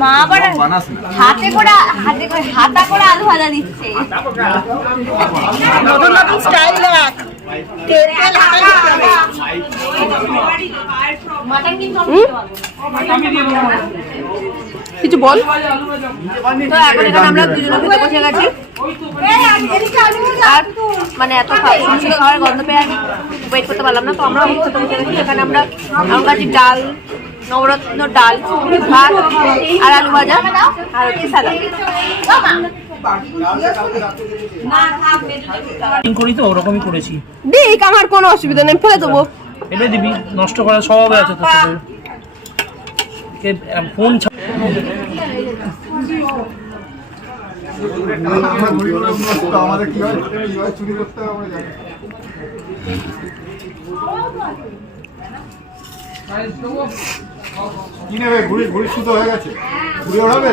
মা আবার হাতে করে হাতা করে আলু ভাজা দিচ্ছে। নতুন নতুন স্টাইল দেখ। কিছু বল। তো এখন এখানে আমরা দুজনে খেতে বসে গেছি। আর মানে এত খাওয়ার গন্ধ পেয়ে আমি ওয়েট করতে পারলাম না, তো আমরা খেতে বসে গেছি। এখানে আমরা আম গাছির ডাল, নবরত্ন ডাল, ভাত আর আলু ভাজা আর হচ্ছে সালাদ। করি তো ওরকমই করেছি। দেখ আমার কোনো অসুবিধা নেই, ফেলে দেবো। এবার দিবি, নষ্ট করার স্বভাব আছে তো ফোন আমাদের কি হয় চুরি করতে হবে আমরা জানি। কি নেবে? ঘুড়ি সুতো হয়ে গেছে, ঘুড়ি ওড়াবে।